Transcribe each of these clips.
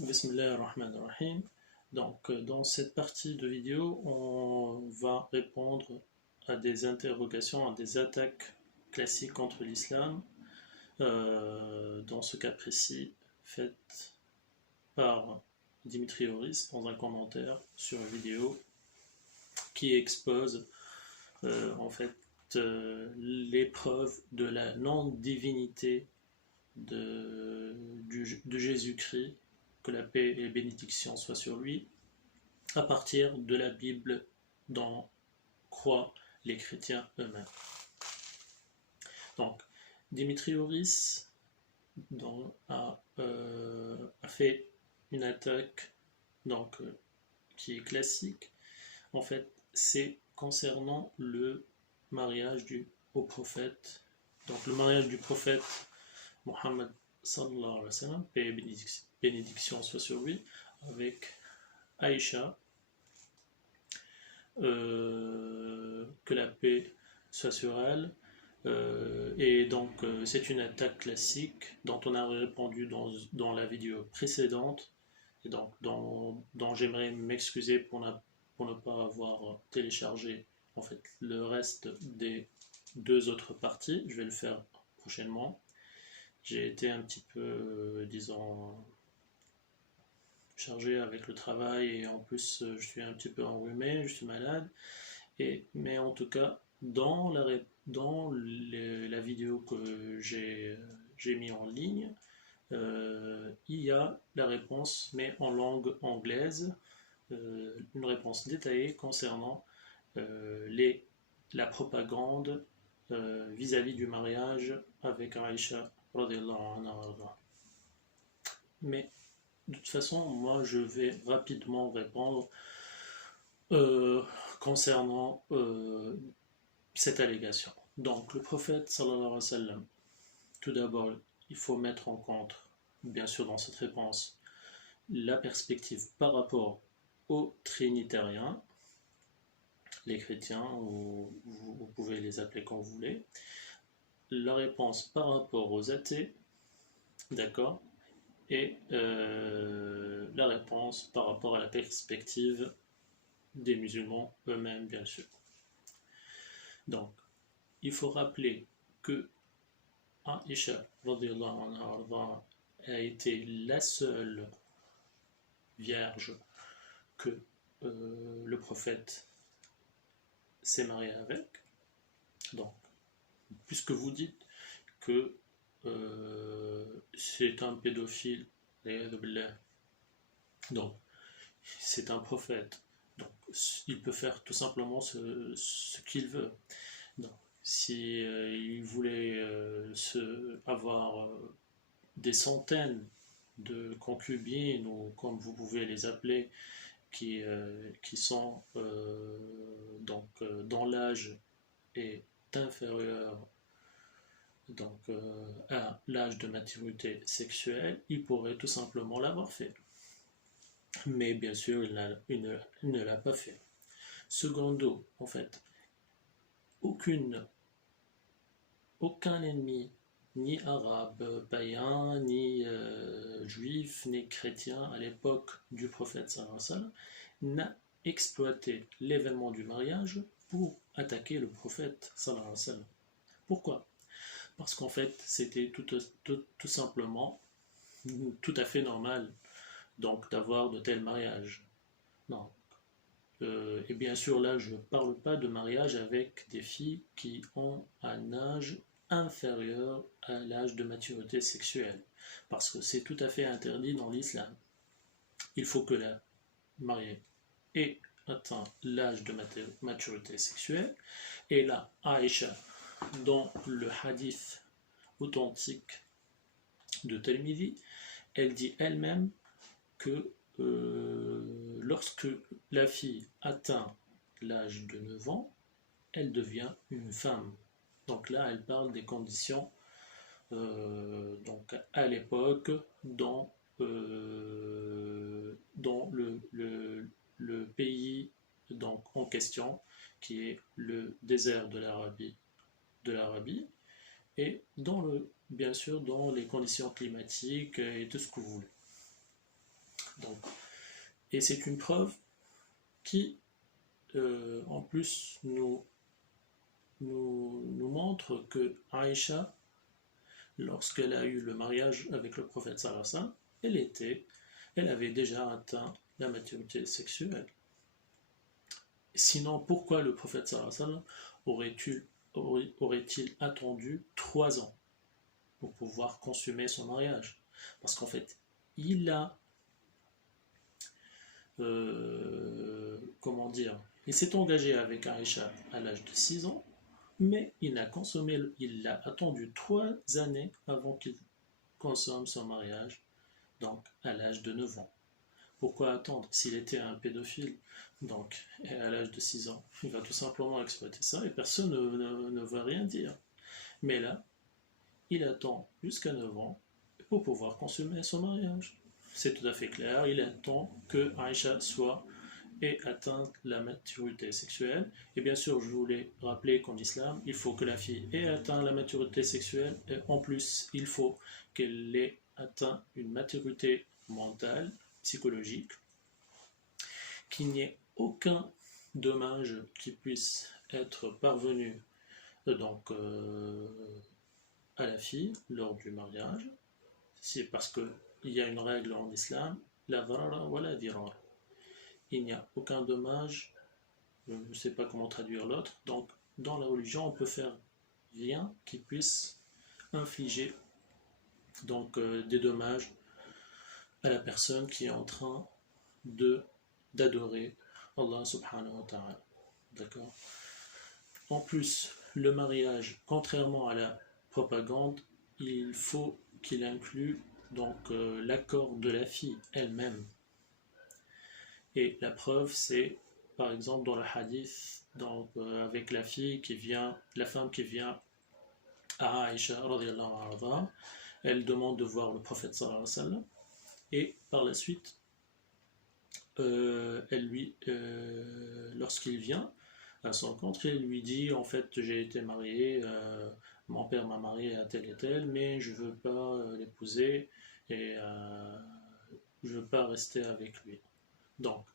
Bismillah ar-Rahman ar-Rahim. Donc, dans cette partie de vidéo, on va répondre à des interrogations, à des attaques classiques contre l'islam, dans ce cas précis, faites par Dimitri Horis dans un commentaire sur une vidéo qui expose en fait les preuves de la non-divinité de Jésus-Christ, que la paix et bénédiction soient sur lui, à partir de la Bible dont croient les chrétiens eux-mêmes. Donc, Dimitri Horis a fait une attaque qui est classique. En fait, c'est concernant le mariage au prophète. Donc, le mariage du prophète Mohammed sallallahu alayhi wa sallam, paix et bénédiction soit sur lui, avec Aïcha, que la paix soit sur elle. Et donc c'est une attaque classique dont on a répondu dans la vidéo précédente, et donc dont j'aimerais m'excuser pour ne pas avoir téléchargé en fait le reste des deux autres parties. Je vais le faire prochainement. J'ai été un petit peu, disons, chargé avec le travail, et en plus je suis un petit peu enrhumé, je suis malade. Mais en tout cas, dans la vidéo que j'ai mis en ligne, il y a la réponse, mais en langue anglaise, une réponse détaillée concernant la propagande vis-à-vis du mariage avec Aïcha radhiyallahu anha. Mais de toute façon, moi je vais rapidement répondre concernant cette allégation. Donc le prophète sallallahu alayhi wa sallam, tout d'abord il faut mettre en compte, bien sûr dans cette réponse, la perspective par rapport aux trinitariens, les chrétiens, ou vous pouvez les appeler comme vous voulez, la réponse par rapport aux athées, d'accord, et la réponse par rapport à la perspective des musulmans eux-mêmes, bien sûr. Donc, il faut rappeler que Aïcha radhiyallahu anha a été la seule vierge que le prophète s'est marié avec. Donc, puisque vous dites que c'est un pédophile, donc c'est un prophète, donc il peut faire tout simplement ce qu'il veut. Donc, si il voulait avoir des centaines de concubines, ou comme vous pouvez les appeler, qui sont dans l'âge est inférieur à l'âge de maturité sexuelle, il pourrait tout simplement l'avoir fait. Mais bien sûr, il ne l'a pas fait. Secondo, en fait, aucun ennemi, ni arabe, païen, ni juif, ni chrétien, à l'époque du prophète sallallahu alayhi wa sallam, n'a exploité l'événement du mariage pour attaquer le prophète sallallahu alayhi wa sallam. Pourquoi ? Parce qu'en fait, c'était tout simplement tout à fait normal donc d'avoir de tels mariages. Non. Et bien sûr, là, je ne parle pas de mariage avec des filles qui ont un âge inférieur à l'âge de maturité sexuelle, parce que c'est tout à fait interdit dans l'islam. Il faut que la mariée ait atteint l'âge de maturité sexuelle, et là, Aïcha, dans le hadith authentique de Tirmidhi, elle dit elle-même que lorsque la fille atteint l'âge de 9 ans, elle devient une femme. Donc là, elle parle des conditions donc à l'époque dans le pays donc en question, qui est le désert de l'Arabie, et bien sûr dans les conditions climatiques et tout ce que vous voulez. Donc, et c'est une preuve qui, en plus, nous montre que Aïcha, lorsqu'elle a eu le mariage avec le prophète sallallahu alayhi wa sallam, elle avait déjà atteint la maturité sexuelle. Sinon, pourquoi le prophète sallallahu alayhi wa sallam aurait-il attendu 3 ans pour pouvoir consommer son mariage? Parce qu'en fait, il a, comment dire, il s'est engagé avec Aïcha à l'âge de 6 ans, mais il a attendu 3 années avant qu'il consomme son mariage, donc à l'âge de 9 ans. Pourquoi attendre? S'il était un pédophile, donc à l'âge de 6 ans, il va tout simplement exploiter ça et personne ne va rien dire. Mais là, il attend jusqu'à 9 ans pour pouvoir consommer son mariage. C'est tout à fait clair, il attend que Aïcha ait atteint la maturité sexuelle. Et bien sûr, je voulais rappeler qu'en islam, il faut que la fille ait atteint la maturité sexuelle et en plus, il faut qu'elle ait atteint une maturité mentale, psychologique, qu'il n'y ait aucun dommage qui puisse être parvenu donc à la fille lors du mariage. C'est parce qu'il y a une règle en islam, la dharara wa la dirar. Il n'y a aucun dommage, je ne sais pas comment traduire l'autre, donc dans la religion on peut faire rien qui puisse infliger donc des dommages à la personne qui est en train d'adorer Allah subhanahu wa ta'ala. D'accord? En plus, le mariage, contrairement à la propagande, il faut qu'il inclue donc l'accord de la fille elle-même. Et la preuve, c'est par exemple dans le hadith, donc, avec la femme qui vient à Aïcha, elle demande de voir le prophète sallallahu alayhi wa sallam, et par la suite, lorsqu'il vient à son rencontre, il lui dit en fait j'ai été marié, mon père m'a marié à tel et tel, mais je veux pas l'épouser et je veux pas rester avec lui. Donc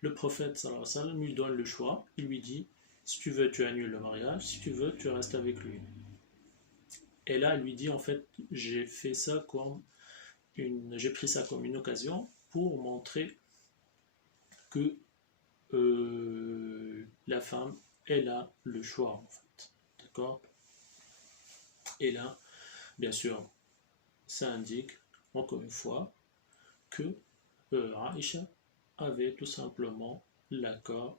le prophète sallallahu alayhi wa sallam lui donne le choix, il lui dit si tu veux tu annules le mariage, si tu veux tu restes avec lui. Et là il lui dit en fait j'ai pris ça comme une occasion pour montrer que la femme, elle a le choix en fait. D'accord? Et là, bien sûr, ça indique, encore une fois, que Aïcha avait tout simplement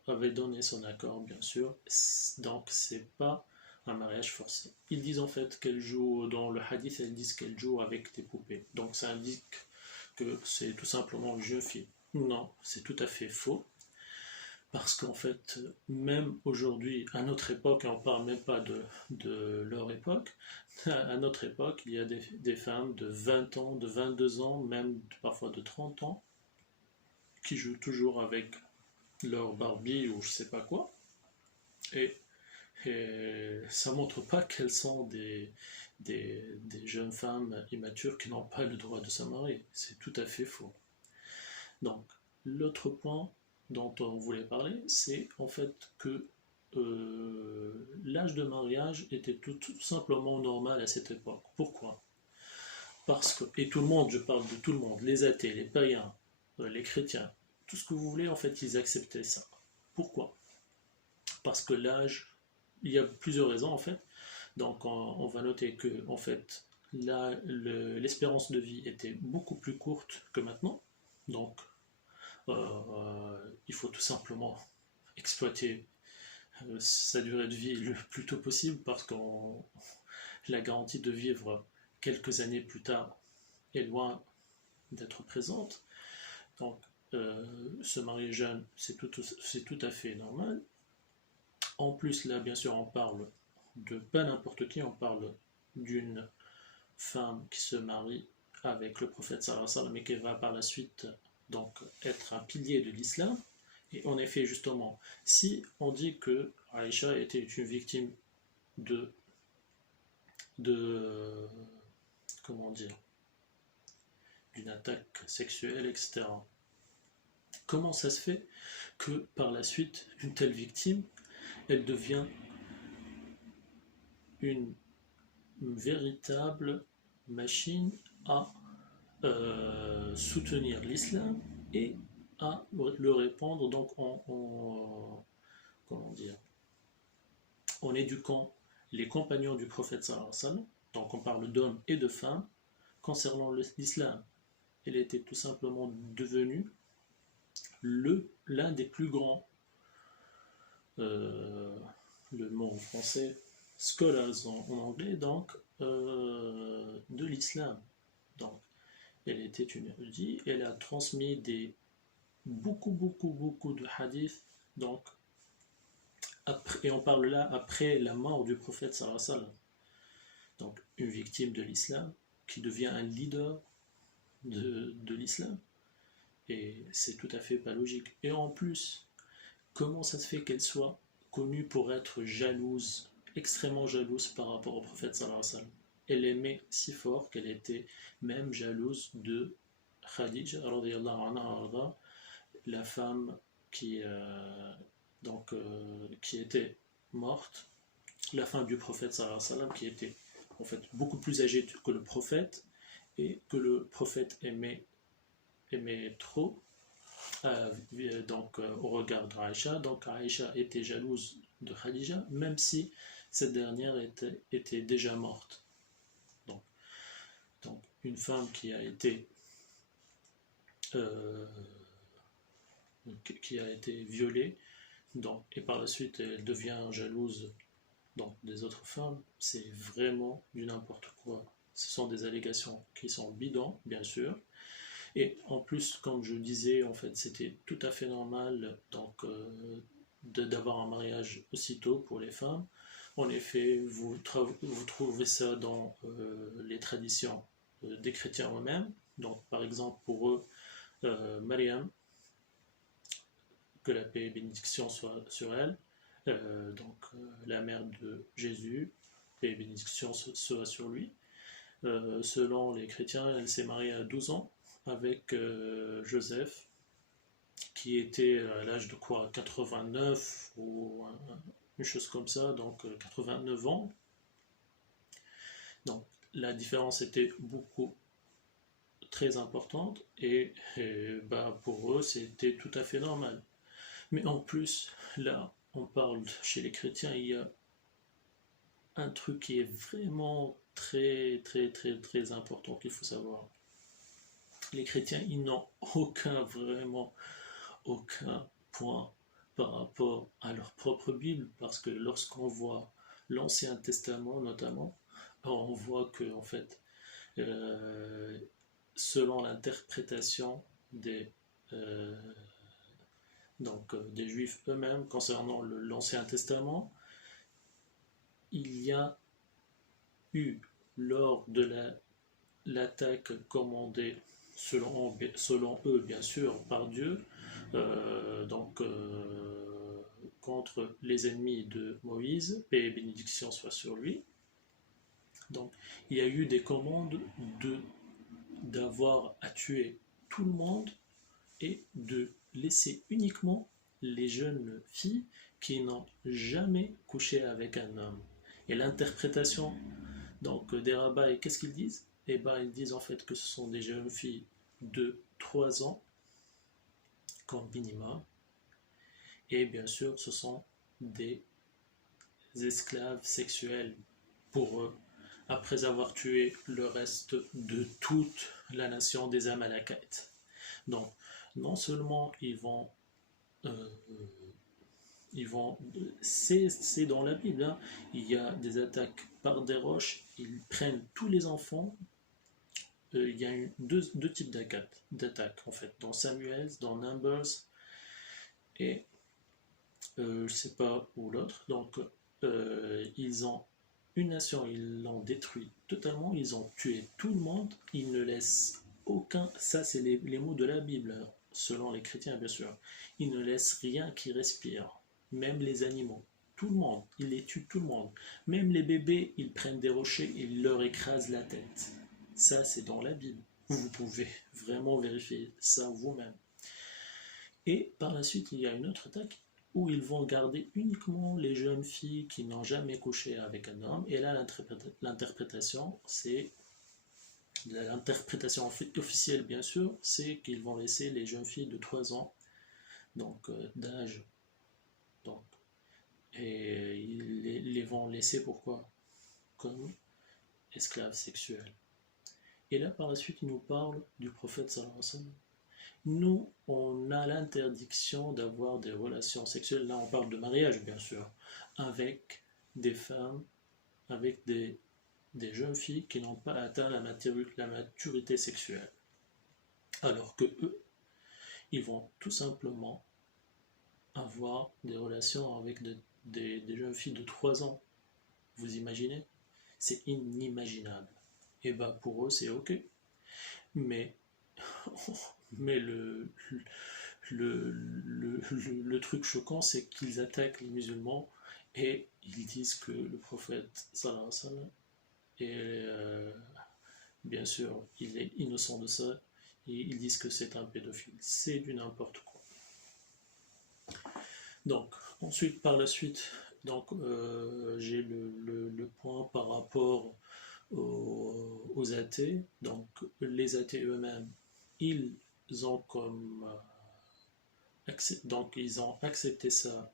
avait donné son accord, bien sûr. Donc, c'est pas un mariage forcé. Ils disent en fait qu'elle joue, dans le hadith, elles disent qu'elle joue avec des poupées. Donc, ça indique que c'est tout simplement une jeune fille. Non, c'est tout à fait faux. Parce qu'en fait, même aujourd'hui, à notre époque, et on ne parle même pas de leur époque, à notre époque, il y a des femmes de 20 ans, de 22 ans, même parfois de 30 ans, qui jouent toujours avec leur Barbie ou je sais pas quoi. Et ça montre pas qu'elles sont des jeunes femmes immatures qui n'ont pas le droit de se marier. C'est tout à fait faux. Donc, l'autre point dont on voulait parler, c'est en fait que l'âge de mariage était tout simplement normal à cette époque. Pourquoi? Parce que, et tout le monde, je parle de tout le monde, les athées, les païens, les chrétiens, tout ce que vous voulez, en fait, ils acceptaient ça. Pourquoi? Parce que l'âge, il y a plusieurs raisons en fait. Donc on va noter que en fait l'espérance de vie était beaucoup plus courte que maintenant. Donc il faut tout simplement exploiter sa durée de vie le plus tôt possible parce que la garantie de vivre quelques années plus tard est loin d'être présente. Donc se marier jeune, c'est tout à fait normal. En plus, là, bien sûr, on parle de pas n'importe qui, on parle d'une femme qui se marie avec le prophète sallallahu alayhi wa sallam, mais qui va par la suite donc être un pilier de l'islam. Et en effet, justement, si on dit que Aïcha était une victime de comment dire, d'une attaque sexuelle, etc., Comment ça se fait que par la suite, une telle victime, elle devient une véritable machine à soutenir l'islam et à le répandre donc comment dire, en éduquant les compagnons du prophète sallallahu alayhi wa sallam, donc on parle d'hommes et de femmes, concernant l'islam. Elle était tout simplement devenue l'un des plus grands, le mot en français, scholars en anglais, donc de l'islam. Donc, elle était une érudite, elle a transmis beaucoup de hadiths, donc, et on parle là après la mort du prophète sallallahu alayhi wa sallam. Donc, une victime de l'islam qui devient un leader de l'islam. Et c'est tout à fait pas logique. Et en plus, comment ça se fait qu'elle soit connue pour être jalouse, extrêmement jalouse par rapport au prophète sallallahu alayhi wa sallam. Elle aimait si fort qu'elle était même jalouse de Khadija, radiyallahu anha, la femme qui était morte, la femme du prophète sallallahu alayhi wa sallam, qui était en fait beaucoup plus âgée que le prophète et que le prophète aimait trop au regard d'Aïcha. Donc Aïcha était jalouse de Khadija, même si cette dernière était déjà morte. Donc une femme qui a été violée, et par la suite elle devient jalouse des autres femmes, c'est vraiment du n'importe quoi. Ce sont des allégations qui sont bidons, bien sûr. Et en plus, comme je disais, en fait, c'était tout à fait normal d'avoir un mariage aussitôt pour les femmes. En effet, vous trouvez ça dans les traditions des chrétiens eux-mêmes. Donc, par exemple, pour eux, Mariam, que la paix et bénédiction soit sur elle, la mère de Jésus, paix et bénédiction soit sur lui. Selon les chrétiens, elle s'est mariée à 12 ans avec Joseph, qui était à l'âge de 89 ou une chose comme ça, donc 89 ans. Donc la différence était très importante et pour eux c'était tout à fait normal. Mais en plus, là, on parle chez les chrétiens, il y a un truc qui est vraiment très important qu'il faut savoir. Les chrétiens, ils n'ont vraiment aucun point par rapport à leur propre Bible, parce que lorsqu'on voit l'Ancien Testament notamment, on voit que en fait, selon l'interprétation des Juifs eux-mêmes concernant l'Ancien Testament, il y a eu, lors de l'attaque commandée selon eux bien sûr par Dieu, contre les ennemis de Moïse, paix et bénédiction soit sur lui. Donc il y a eu des commandes d'avoir à tuer tout le monde et de laisser uniquement les jeunes filles qui n'ont jamais couché avec un homme. Et l'interprétation des rabbins, qu'est-ce qu'ils disent? Eh bien, ils disent en fait que ce sont des jeunes filles de 3 ans comme minimum, et bien sûr ce sont des esclaves sexuels pour eux, après avoir tué le reste de toute la nation des Amalekites. Donc non seulement ils vont c'est dans la Bible, hein, il y a des attaques par des roches, ils prennent tous les enfants. Il y a deux types d'attaques en fait, dans Samuel, dans Numbers, et je ne sais pas où l'autre. Donc ils ont une nation, ils l'ont détruit totalement, ils ont tué tout le monde, ils ne laissent aucun, ça c'est les mots de la Bible, selon les chrétiens bien sûr, ils ne laissent rien qui respire, même les animaux, tout le monde, ils les tuent tout le monde, même les bébés, ils prennent des rochers et ils leur écrasent la tête. Ça, c'est dans la Bible. Vous pouvez vraiment vérifier ça vous-même. Et par la suite, il y a une autre attaque où ils vont garder uniquement les jeunes filles qui n'ont jamais couché avec un homme. Et là, l'interprétation, c'est l'interprétation officielle, bien sûr, c'est qu'ils vont laisser les jeunes filles de 3 ans, donc d'âge. Donc, et ils les vont laisser pourquoi? Comme esclaves sexuels. Et là, par la suite, il nous parle du prophète sallallahu alayhi wa sallam. Nous, on a l'interdiction d'avoir des relations sexuelles, là on parle de mariage bien sûr, avec des femmes, avec des jeunes filles qui n'ont pas atteint la maturité sexuelle. Alors que eux, ils vont tout simplement avoir des relations avec des jeunes filles de 3 ans. Vous imaginez? C'est inimaginable. Et bah pour eux, c'est ok. Mais, mais le truc choquant, c'est qu'ils attaquent les musulmans et ils disent que le prophète, sallallahu alayhi wa sallam, est, bien sûr, il est innocent de ça, et ils disent que c'est un pédophile. C'est du n'importe quoi. Donc, ensuite, par la suite, donc, j'ai le point par rapport aux athées. Donc, les athées eux-mêmes, ils ont comme donc ils ont accepté ça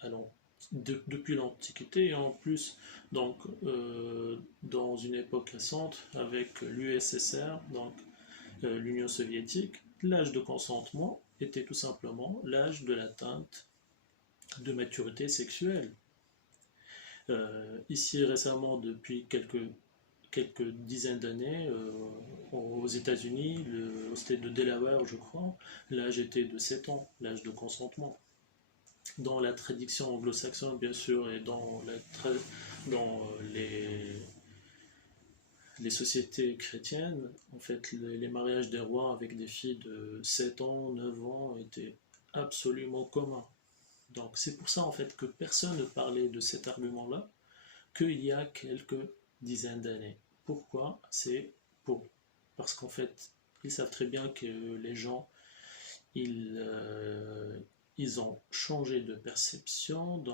alors, depuis l'Antiquité et en plus donc dans une époque récente avec l'USSR, donc l'Union soviétique, l'âge de consentement était tout simplement l'âge de l'atteinte de maturité sexuelle. Ici récemment, depuis quelques dizaines d'années, aux États-Unis, au state de Delaware, je crois, l'âge était de 7 ans, l'âge de consentement. Dans la tradition anglo-saxonne, bien sûr, et dans les sociétés chrétiennes, en fait, les mariages des rois avec des filles de 7 ans, 9 ans étaient absolument communs. Donc c'est pour ça en fait que personne ne parlait de cet argument-là qu'il y a quelques dizaines d'années. Pourquoi? Parce qu'en fait, ils savent très bien que les gens, ils ont changé de perception,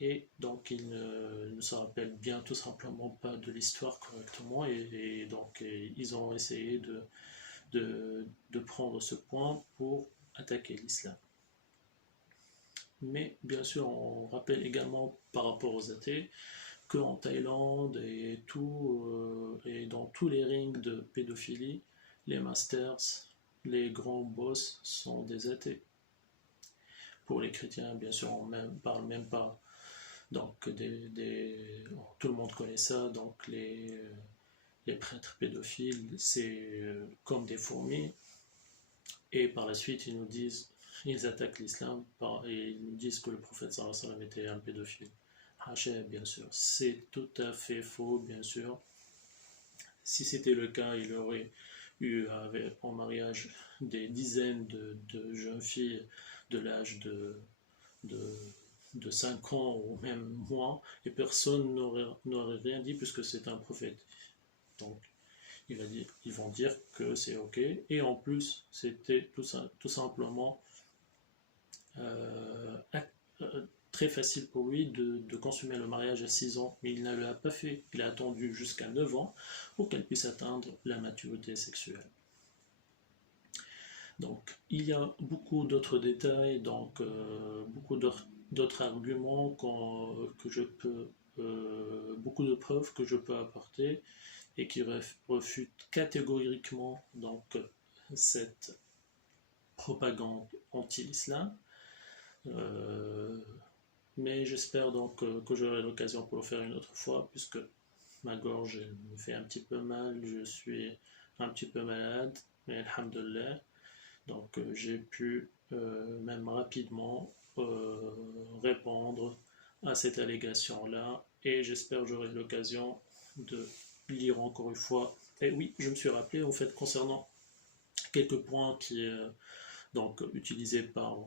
et donc ils ne se rappellent bien tout simplement pas de l'histoire correctement, et donc ils ont essayé de prendre ce point pour attaquer l'islam. Mais bien sûr, on rappelle également par rapport aux athées qu'en Thaïlande et dans tous les rings de pédophilie, les masters, les grands boss sont des athées. Pour les chrétiens, bien sûr, on ne parle même pas. Donc, tout le monde connaît ça. Donc, les prêtres pédophiles, c'est comme des fourmis. Et par la suite, ils attaquent l'islam et ils nous disent que le prophète sallallahu alayhi wa sallam était un pédophile. Hachem, bien sûr, c'est tout à fait faux, bien sûr. Si c'était le cas, il aurait eu en mariage des dizaines de jeunes filles de l'âge de 5 ans ou même moins, et personne n'aurait rien dit puisque c'est un prophète. Donc, ils vont dire que c'est ok, et en plus, c'était tout simplement très facile pour lui de consommer le mariage à 6 ans, mais il ne l'a pas fait. Il a attendu jusqu'à 9 ans pour qu'elle puisse atteindre la maturité sexuelle. Donc, il y a beaucoup d'autres détails, donc beaucoup d'autres arguments que je peux, beaucoup de preuves que je peux apporter et qui refutent catégoriquement donc cette propagande anti-islam. Mais j'espère donc que j'aurai l'occasion pour le faire une autre fois, puisque ma gorge me fait un petit peu mal, je suis un petit peu malade, mais alhamdoulilah, donc j'ai pu même rapidement répondre à cette allégation-là, et j'espère que j'aurai l'occasion de lire encore une fois. Et oui, je me suis rappelé en fait concernant quelques points qui donc utilisés par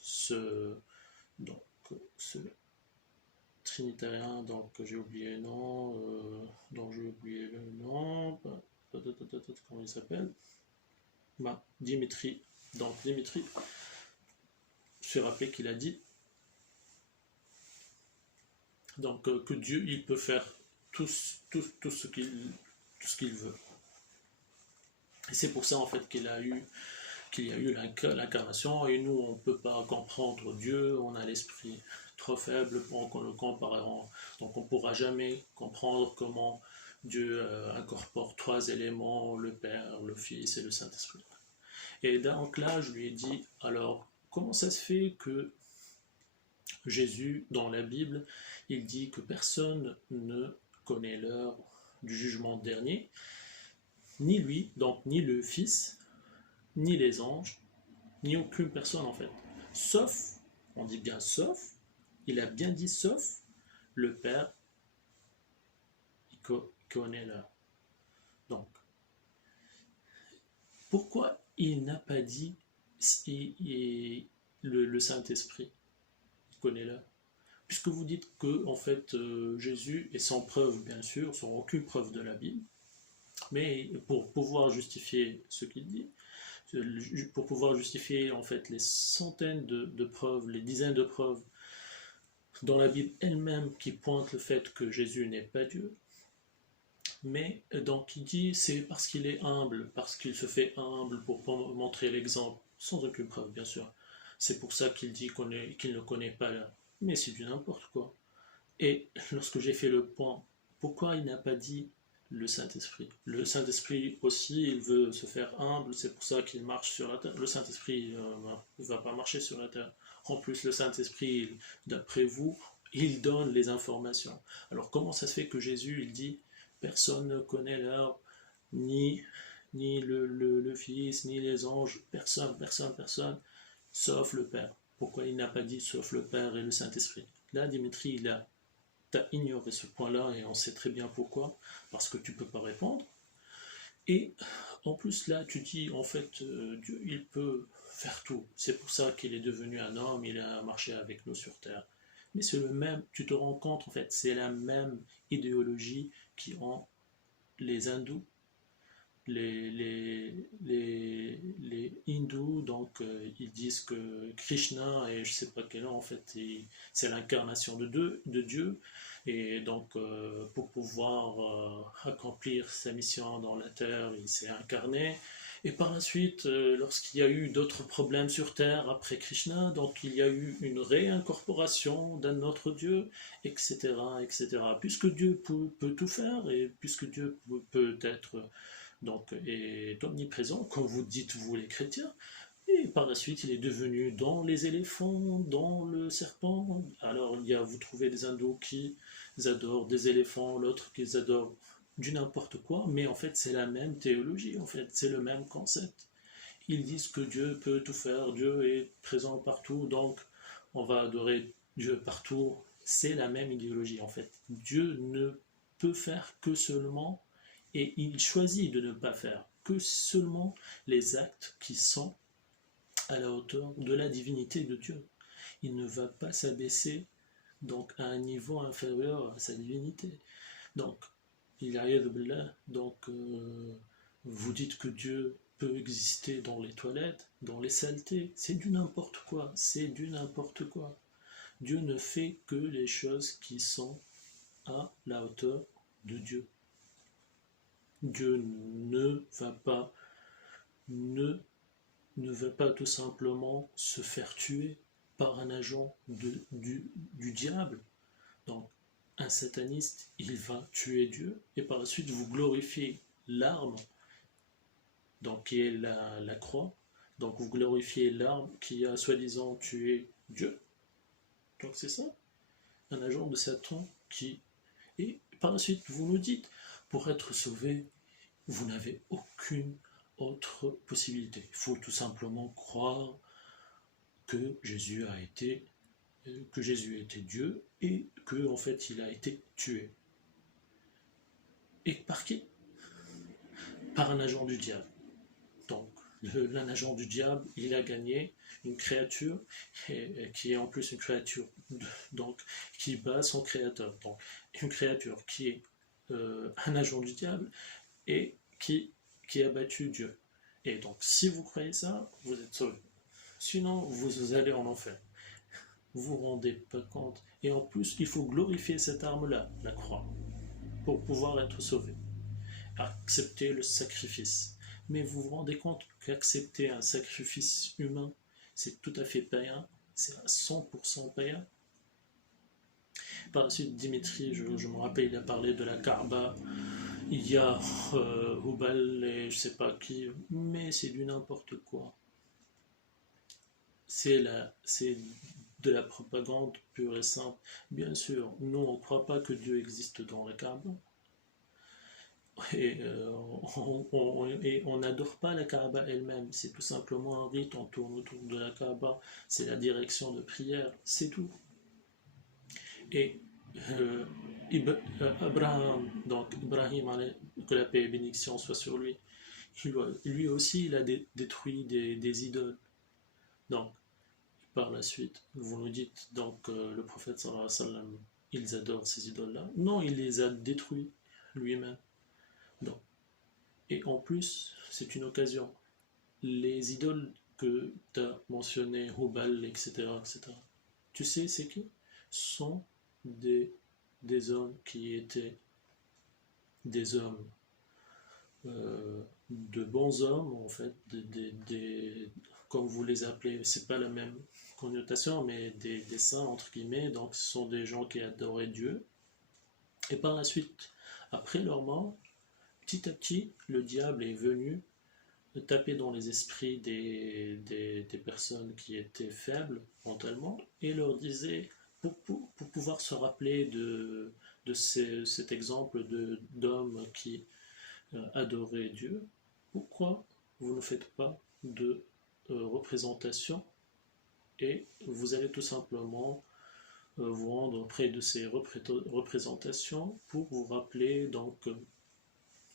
ce trinitaire, donc j'ai oublié le nom, comment il s'appelle? Dimitri Donc Dimitri se rappelait qu'il a dit donc, que Dieu il peut faire tout ce qu'il veut. Et c'est pour ça en fait qu'il y a eu l'incarnation, et nous on ne peut pas comprendre Dieu, on a l'esprit trop faible pour le comparer, donc on ne pourra jamais comprendre comment Dieu incorpore trois éléments, le Père, le Fils et le Saint-Esprit. Et donc là je lui ai dit, alors comment ça se fait que Jésus dans la Bible il dit que personne ne connaît l'heure du jugement dernier, ni lui, donc ni le Fils, ni les anges, ni aucune personne en fait. Sauf, on dit bien sauf, il a bien dit sauf, le Père, il connaît l'heure. Donc, pourquoi il n'a pas dit le Saint-Esprit, il connaît l'heure? Puisque vous dites que en fait Jésus est sans preuve, bien sûr, sans aucune preuve de la Bible, mais pour pouvoir justifier ce qu'il dit, pour pouvoir justifier en fait les centaines de preuves, les dizaines de preuves dans la Bible elle-même qui pointent le fait que Jésus n'est pas Dieu. Mais donc il dit c'est parce qu'il est humble, parce qu'il se fait humble pour montrer l'exemple, sans aucune preuve bien sûr. C'est pour ça qu'il dit qu'il ne connaît pas là. Mais c'est du n'importe quoi. Et lorsque j'ai fait le point, pourquoi il n'a pas dit le Saint-Esprit? Le Saint-Esprit aussi, il veut se faire humble, c'est pour ça qu'il marche sur la terre. Le Saint-Esprit ne va pas marcher sur la terre. En plus, le Saint-Esprit, d'après vous, il donne les informations. Alors comment ça se fait que Jésus, il dit, personne ne connaît l'heure, ni le Fils, ni les anges, personne, sauf le Père. Pourquoi il n'a pas dit sauf le Père et le Saint-Esprit? Là, Dimitri, t'as ignoré ce point-là, et on sait très bien pourquoi, parce que tu ne peux pas répondre. Et en plus, là, tu dis, en fait, Dieu, il peut faire tout. C'est pour ça qu'il est devenu un homme, il a marché avec nous sur Terre. Mais c'est le même, tu te rends compte, en fait, c'est la même idéologie qui ont les hindous, les hindous, donc ils disent que Krishna et je sais pas quel en fait c'est l'incarnation de Dieu, et donc pour pouvoir accomplir sa mission dans la terre il s'est incarné, et par la suite lorsqu'il y a eu d'autres problèmes sur terre après Krishna, donc il y a eu une réincorporation d'un autre Dieu, etc. Puisque Dieu peut tout faire, et puisque Dieu peut être donc est omniprésent, comme vous dites vous les chrétiens, et par la suite il est devenu dans les éléphants, dans le serpent. Alors vous trouvez des hindous qui adorent des éléphants, l'autre qui adore du n'importe quoi, mais en fait c'est la même théologie, en fait c'est le même concept. Ils disent que Dieu peut tout faire, Dieu est présent partout, donc on va adorer Dieu partout. C'est la même idéologie en fait. Dieu ne peut faire que seulement, et il choisit de ne pas faire que seulement les actes qui sont à la hauteur de la divinité de Dieu. Il ne va pas s'abaisser donc à un niveau inférieur à sa divinité. Donc, donc vous dites que Dieu peut exister dans les toilettes, dans les saletés, c'est du n'importe quoi, c'est du n'importe quoi. Dieu ne fait que les choses qui sont à la hauteur de Dieu. Dieu ne va pas tout simplement se faire tuer par un agent du diable. Donc, un sataniste, il va tuer Dieu, et par la suite, vous glorifiez l'arme, donc qui est la croix. Donc, vous glorifiez l'arme qui a soi-disant tué Dieu. Donc, c'est ça, un agent de Satan qui... Et par la suite, vous nous dites, pour être sauvé, vous n'avez aucune autre possibilité. Il faut tout simplement croire que Jésus était Dieu, et que en fait il a été tué. Et par qui? Par un agent du diable. Donc un agent du diable, il a gagné une créature qui est en plus une créature donc qui bat son créateur. Donc une créature qui est un agent du diable et qui a battu Dieu. Et donc, si vous croyez ça, vous êtes sauvé. Sinon, vous allez en enfer. Vous vous rendez pas compte. Et en plus, il faut glorifier cette arme-là, la croix, pour pouvoir être sauvé. Accepter le sacrifice. Mais vous vous rendez compte qu'accepter un sacrifice humain, c'est tout à fait païen, c'est à 100% païen. Par la suite, Dimitri, je me rappelle, il a parlé de la Kaaba, il y a Hubal et je sais pas qui, mais c'est du n'importe quoi. C'est de la propagande pure et simple. Bien sûr, nous on ne croit pas que Dieu existe dans la Kaaba. Et on n'adore pas la Kaaba elle-même, c'est tout simplement un rite, on tourne autour de la Kaaba, c'est la direction de prière, c'est tout. Et euh, Abraham, donc Ibrahim, que la paix et bénédiction soit sur lui, lui aussi il a détruit des idoles. Donc, par la suite, vous nous dites donc le prophète sallallahu alayhi wa sallam, ils adorent ces idoles-là. Non, il les a détruits lui-même. Donc, et en plus, c'est une occasion. Les idoles que tu as mentionnées, Hubal, etc., etc., tu sais, c'est qui? Sont des hommes qui étaient des hommes, de bons hommes, en fait, comme vous les appelez, c'est pas la même connotation, mais des saints, entre guillemets, donc ce sont des gens qui adoraient Dieu. Et par la suite, après leur mort, petit à petit, le diable est venu taper dans les esprits des personnes qui étaient faibles mentalement et leur disait, pour pouvoir se rappeler de cet exemple d'homme qui adorait Dieu, pourquoi vous ne faites pas de représentation et vous allez tout simplement vous rendre près de ces représentations pour vous rappeler donc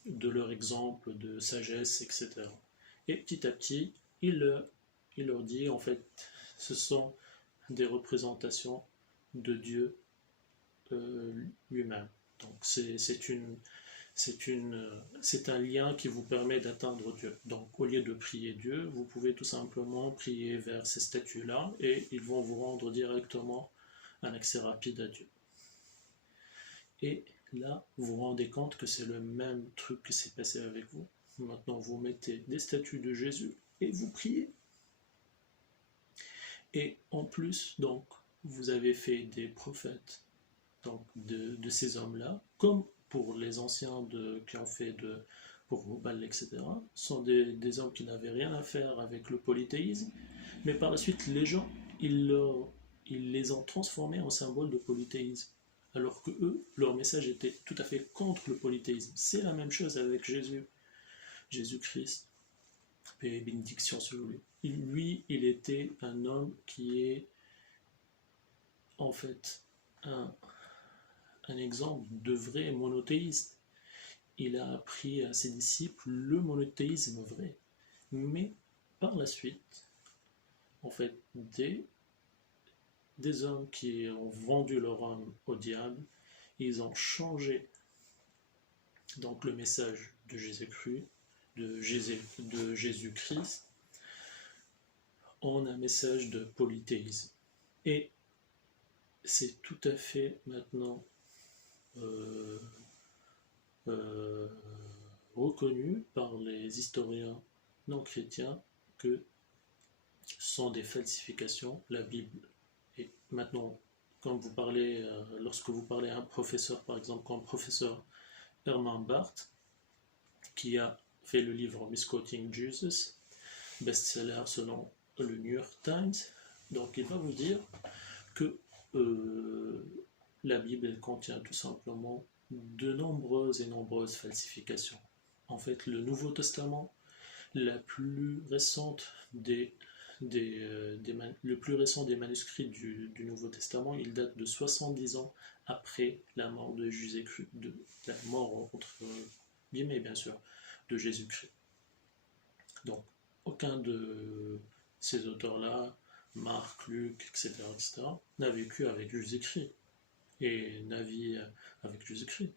de leur exemple de sagesse, etc. Et petit à petit, il leur dit, en fait, ce sont des représentations de Dieu lui-même. Donc c'est un lien qui vous permet d'atteindre Dieu. Donc au lieu de prier Dieu, vous pouvez tout simplement prier vers ces statues-là et ils vont vous rendre directement un accès rapide à Dieu. Et là, vous vous rendez compte que c'est le même truc qui s'est passé avec vous. Maintenant, vous mettez des statues de Jésus et vous priez. Et en plus, donc, vous avez fait des prophètes donc, de ces hommes-là, comme pour les anciens qui ont fait pour Hubal, etc., sont des hommes qui n'avaient rien à faire avec le polythéisme, mais par la suite, les gens, ils les ont transformés en symbole de polythéisme. Alors que eux, leur message était tout à fait contre le polythéisme. C'est la même chose avec Jésus-Christ, paix et bénédiction sur lui. Lui, il était un homme qui est en fait un exemple de vrai monothéiste. Il a appris à ses disciples le monothéisme vrai. Mais par la suite, en fait, des hommes qui ont vendu leur âme au diable, ils ont changé donc le message de Jésus-Christ, de Jésus-Christ en un message de polythéisme. Et c'est tout à fait maintenant reconnu par les historiens non chrétiens que ce sont des falsifications. La Bible est maintenant, quand vous parlez, lorsque vous parlez à un professeur, par exemple, comme professeur Herman Barth, qui a fait le livre Misquoting Jesus, best-seller selon le New York Times, donc il va vous dire que la Bible contient tout simplement de nombreuses falsifications. En fait, le Nouveau Testament, la plus récente le plus récent des manuscrits du Nouveau Testament, il date de 70 ans après la mort de Jésus-Christ, la mort entre guillemets bien sûr, de Jésus-Christ. Donc, aucun de ces auteurs-là, Marc, Luc, etc., n'a vécu avec Jésus-Christ et n'a vécu avec Jésus-Christ.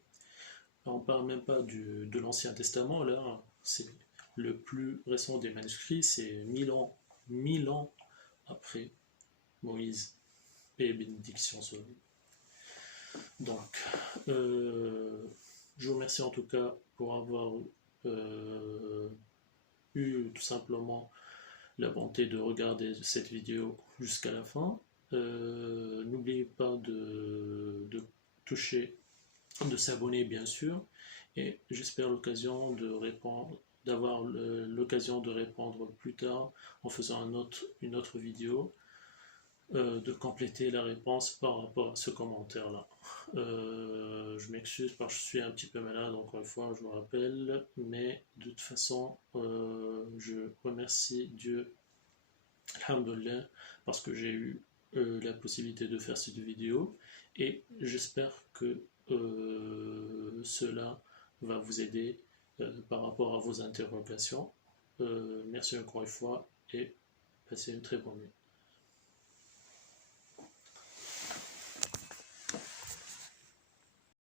On ne parle même pas de l'Ancien Testament, là, le plus récent des manuscrits, c'est 1000 ans après Moïse et bénédiction sur lui. Donc, je vous remercie en tout cas pour avoir eu tout simplement la bonté de regarder cette vidéo jusqu'à la fin. N'oubliez pas de toucher, de s'abonner bien sûr, et j'espère d'avoir l'occasion de répondre plus tard en faisant une autre vidéo, de compléter la réponse par rapport à ce commentaire-là. Je m'excuse parce que je suis un petit peu malade, encore une fois, je vous rappelle, mais de toute façon, je remercie Dieu, alhamdoulilah, parce que j'ai eu la possibilité de faire cette vidéo, et j'espère que cela va vous aider par rapport à vos interrogations. Merci encore une fois et passez une très bonne nuit.